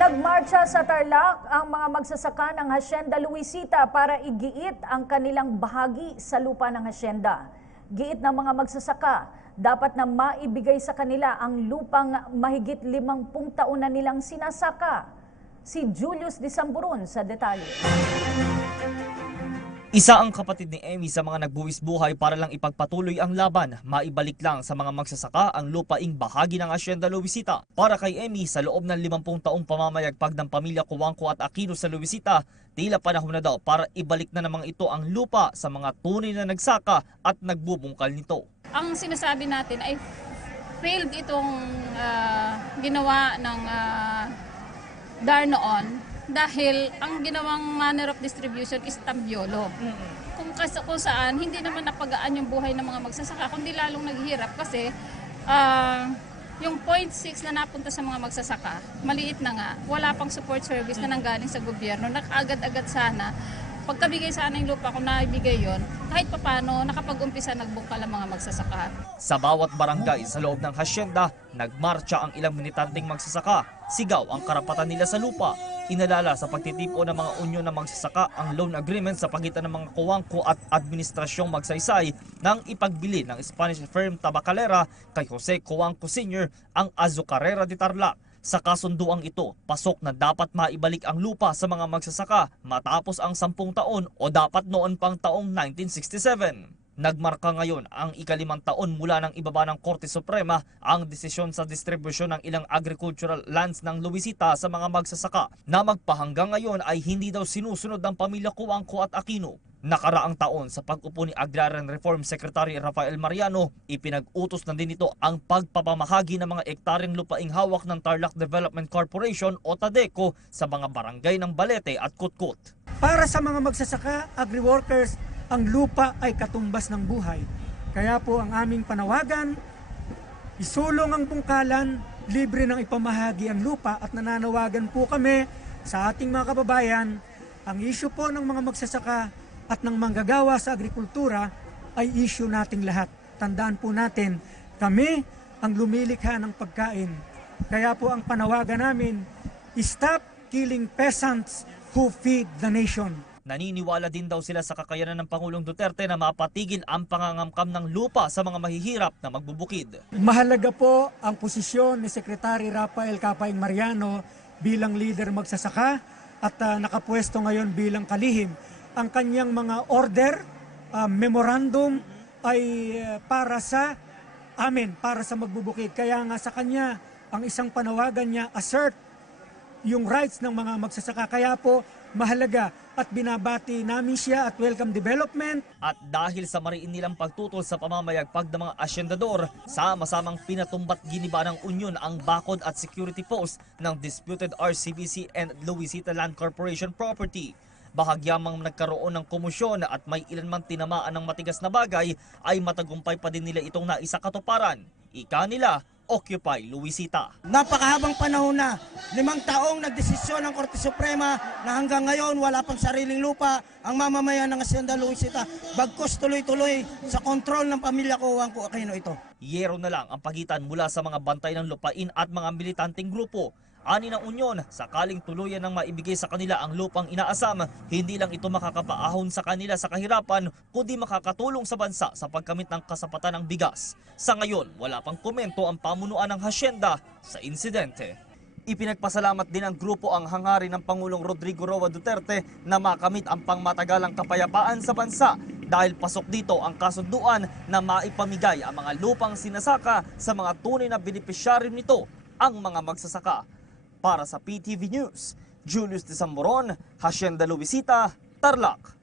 Nagmarcha sa Tarlac ang mga magsasaka ng Hacienda Luisita para igiit ang kanilang bahagi sa lupa ng hacienda. Giit ng mga magsasaka, dapat na maibigay sa kanila ang lupang mahigit 50 taon na nilang sinasaka. Si Julius Disamburon sa detalye. Isa ang kapatid ni Emmy sa mga nagbuwis buhay para lang ipagpatuloy ang laban. Maibalik lang sa mga magsasaka ang lupaing bahagi ng Hacienda Luisita. Para kay Emmy, sa loob ng 50 taong pamamayagpag ng pamilya Cuangco at Aquino sa Luisita, tila panahon na daw para ibalik na namang ito ang lupa sa mga tunay na nagsaka at nagbubungkal nito. Ang sinasabi natin ay failed itong ginawa ng DAR noon. Dahil ang ginawang manner of distribution is tambyolo. Kung saan, hindi naman napagaan yung buhay ng mga magsasaka, kundi lalong naghihirap kasi yung 0.6 na napunta sa mga magsasaka, maliit na nga, wala pang support service na nanggaling sa gobyerno, nakaagad-agad sana. Pagkabigay sana yung lupa, kung naibigay yon, kahit papano, nakapag-umpisa nagbukal ang mga magsasaka. Sa bawat barangay sa loob ng hacienda, nagmarcha ang ilang militanteng magsasaka. Sigaw ang karapatan nila sa lupa. Inalala sa pagtitipo ng mga unyon ng magsasaka ang loan agreement sa pagitan ng mga Cuangco at administrasyong magsaysay nang ipagbili ng Spanish firm Tabacalera kay Jose Cuangco Sr. ang Azucarera de Tarlac. Sa kasunduang ito, pasok na dapat maibalik ang lupa sa mga magsasaka matapos ang 10 taon o dapat noon pang taong 1967. Nagmarka ngayon ang ika-5 taon mula ng ibaba ng Korte Suprema ang desisyon sa distribusyon ng ilang agricultural lands ng Luisita sa mga magsasaka na magpahanggang ngayon ay hindi daw sinusunod ng pamilya Cuangco at Aquino. Nakaraang taon sa pag-upo ni Agrarian Reform Secretary Rafael Mariano, ipinag-utos na din ito ang pagpapamahagi ng mga ektaryeng lupaing hawak ng Tarlac Development Corporation o TADECO sa mga barangay ng Balete at Kutkut. Para sa mga magsasaka, agri-workers, ang lupa ay katumbas ng buhay. Kaya po ang aming panawagan, isulong ang bungkalan, libre ng ipamahagi ang lupa at nananawagan po kami sa ating mga kababayan, ang issue po ng mga magsasaka at ng manggagawa sa agrikultura ay issue nating lahat. Tandaan po natin, kami ang lumilikha ng pagkain. Kaya po ang panawagan namin, stop killing peasants who feed the nation. Naniniwala din daw sila sa kakayanan ng Pangulong Duterte na mapatigil ang pangangamkam ng lupa sa mga mahihirap na magbubukid. Mahalaga po ang posisyon ni Secretary Rafael Capaing Mariano bilang leader magsasaka at nakapwesto ngayon bilang kalihim. Ang kanyang mga order, memorandum ay para sa amin, para sa magbubukid. Kaya nga sa kanya, ang isang panawagan niya, assert yung rights ng mga magsasaka. Kaya po mahalaga at binabati namin siya at welcome development. At dahil sa mariin nilang pagtutol sa pamamayagpag ng mga asyendador, sama-samang pinatumbat giniba ng Union ang bakod at security post ng disputed RCBC and Luisita Land Corporation property. Bahagyamang nagkaroon ng komosyon at may ilan man tinamaan ng matigas na bagay ay matagumpay pa din nila itong naisakatuparan. Ika nila, Occupy Luisita. Napakahabang panahon na, 5 taong nagdesisyon ng Korte Suprema na hanggang ngayon wala pang sariling lupa ang mamamayan ng Hacienda Luisita. Bagkus tuloy-tuloy sa kontrol ng pamilya Cuangco Aquino ito. Yero na lang ang pagitan mula sa mga bantay ng lupain at mga militanteng grupo. Ani ng Union, sakaling tuluyan ng maibigay sa kanila ang lupang inaasam, hindi lang ito makakapaahon sa kanila sa kahirapan, kundi makakatulong sa bansa sa pagkamit ng kasapatan ng bigas. Sa ngayon, wala pang komento ang pamunuan ng hacienda sa insidente. Ipinagpasalamat din ng grupo ang hangarin ng Pangulong Rodrigo Roa Duterte na makamit ang pangmatagalang kapayapaan sa bansa dahil pasok dito ang kasunduan na maipamigay ang mga lupang sinasaka sa mga tunay na benepisyaryo nito, ang mga magsasaka. Para sa PTV News, Julius Disamburon, Hacienda Luisita, Tarlac.